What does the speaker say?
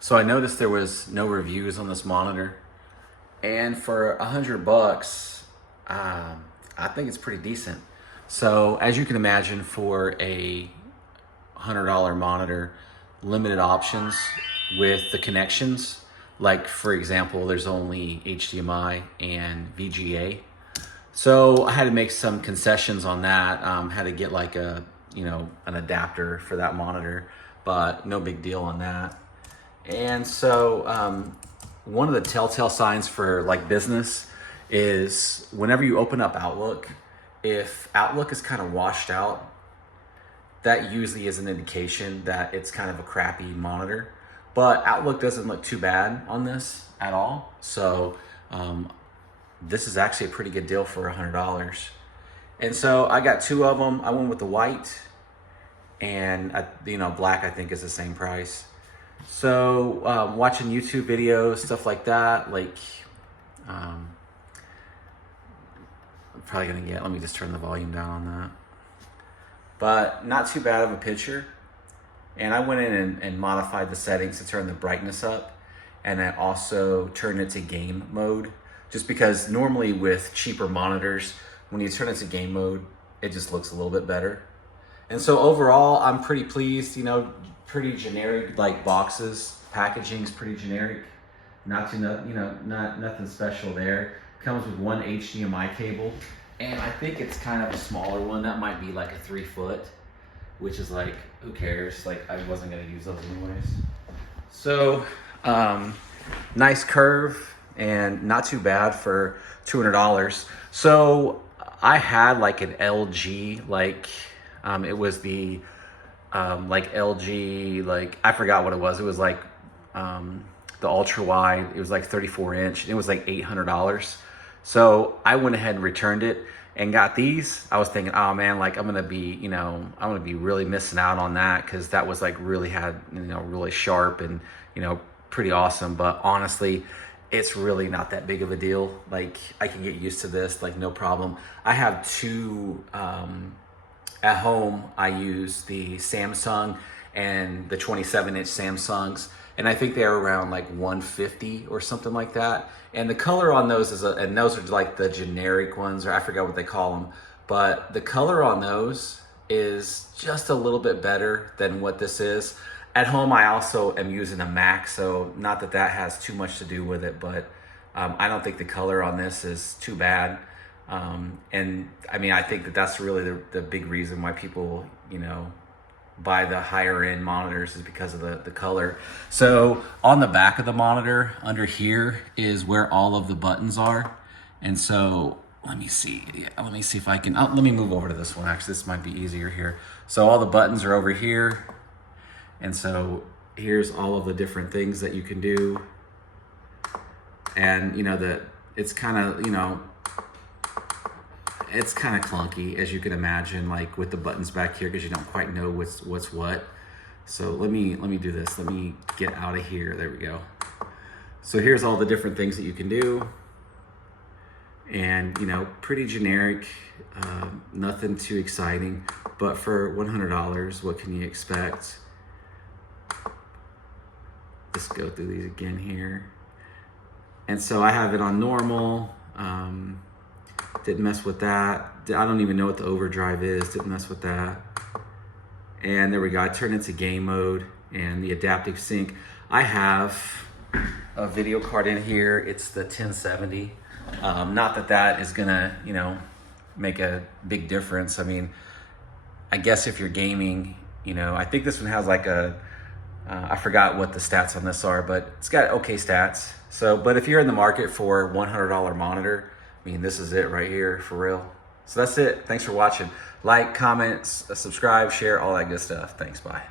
So I noticed there was no reviews on this monitor, and for $100, I think it's pretty decent. So as you can imagine, for a $100 monitor, limited options with the connections. Like for example, there's only HDMI and VGA. So I had to make some concessions on that. Had to get like an adapter for that monitor, but no big deal on that. And so one of the telltale signs for like business is whenever you open up Outlook, if Outlook is kind of washed out, that usually is an indication that it's kind of a crappy monitor. But Outlook doesn't look too bad on this at all. So this is actually a pretty good deal for $100. And so I got two of them. I went with the white, and black I think is the same price. So watching YouTube videos, stuff like that, like I'm probably gonna let me just turn the volume down on that. But not too bad of a picture. And I went in and modified the settings to turn the brightness up, and I also turned it to game mode, just because normally with cheaper monitors, when you turn it to game mode, it just looks a little bit better. And so overall, I'm pretty pleased. Pretty generic like boxes. Packaging's pretty generic. Not nothing special there. Comes with one HDMI cable, and I think it's kind of a smaller one. That might be like a 3 foot, which is like, who cares? Like, I wasn't gonna use those anyways. So nice curve and not too bad for $200. So I had like an LG, it was the LG, I forgot what it was. It was like the ultra wide. It was like 34 inch. It was like $800. So I went ahead and returned it and got these. I was thinking, oh man, like I'm gonna be really missing out on that, because that was like really sharp and pretty awesome. But honestly, it's really not that big of a deal. Like, I can get used to this, like no problem. I have two at home. I use the Samsung and the 27-inch Samsungs, and I think they're around like 150 or something like that. And the color on those and those are like the generic ones, or I forgot what they call them, but the color on those is just a little bit better than what this is. At home, I also am using a Mac, so not that that has too much to do with it, but I don't think the color on this is too bad. And I mean, I think that that's really the big reason why people, buy the higher end monitors, is because of the color. So on the back of the monitor, under here is where all of the buttons are. And so let me see if I can, let me move over to this one. Actually, this might be easier here. So all the buttons are over here. And so here's all of the different things that you can do. And it's kind of, it's kind of clunky, as you can imagine, like with the buttons back here, because you don't quite know what's what. So let me do this. Let me get out of here. There we go. So here's all the different things that you can do. And pretty generic, nothing too exciting, but for $100, what can you expect? Let's go through these again here. And so I have it on normal. Didn't mess with that. I don't even know what the overdrive is. Didn't mess with that. And there we go. I turned it to game mode and the adaptive sync. I have a video card in here. It's the 1070. Not that that is gonna, make a big difference. I mean, I guess if you're gaming, I think this one has like I forgot what the stats on this are, but it's got okay stats. So, but if you're in the market for a $100 monitor, I mean, this is it right here, for real. So that's it. Thanks for watching. Like, comment, subscribe, share, all that good stuff. Thanks, bye.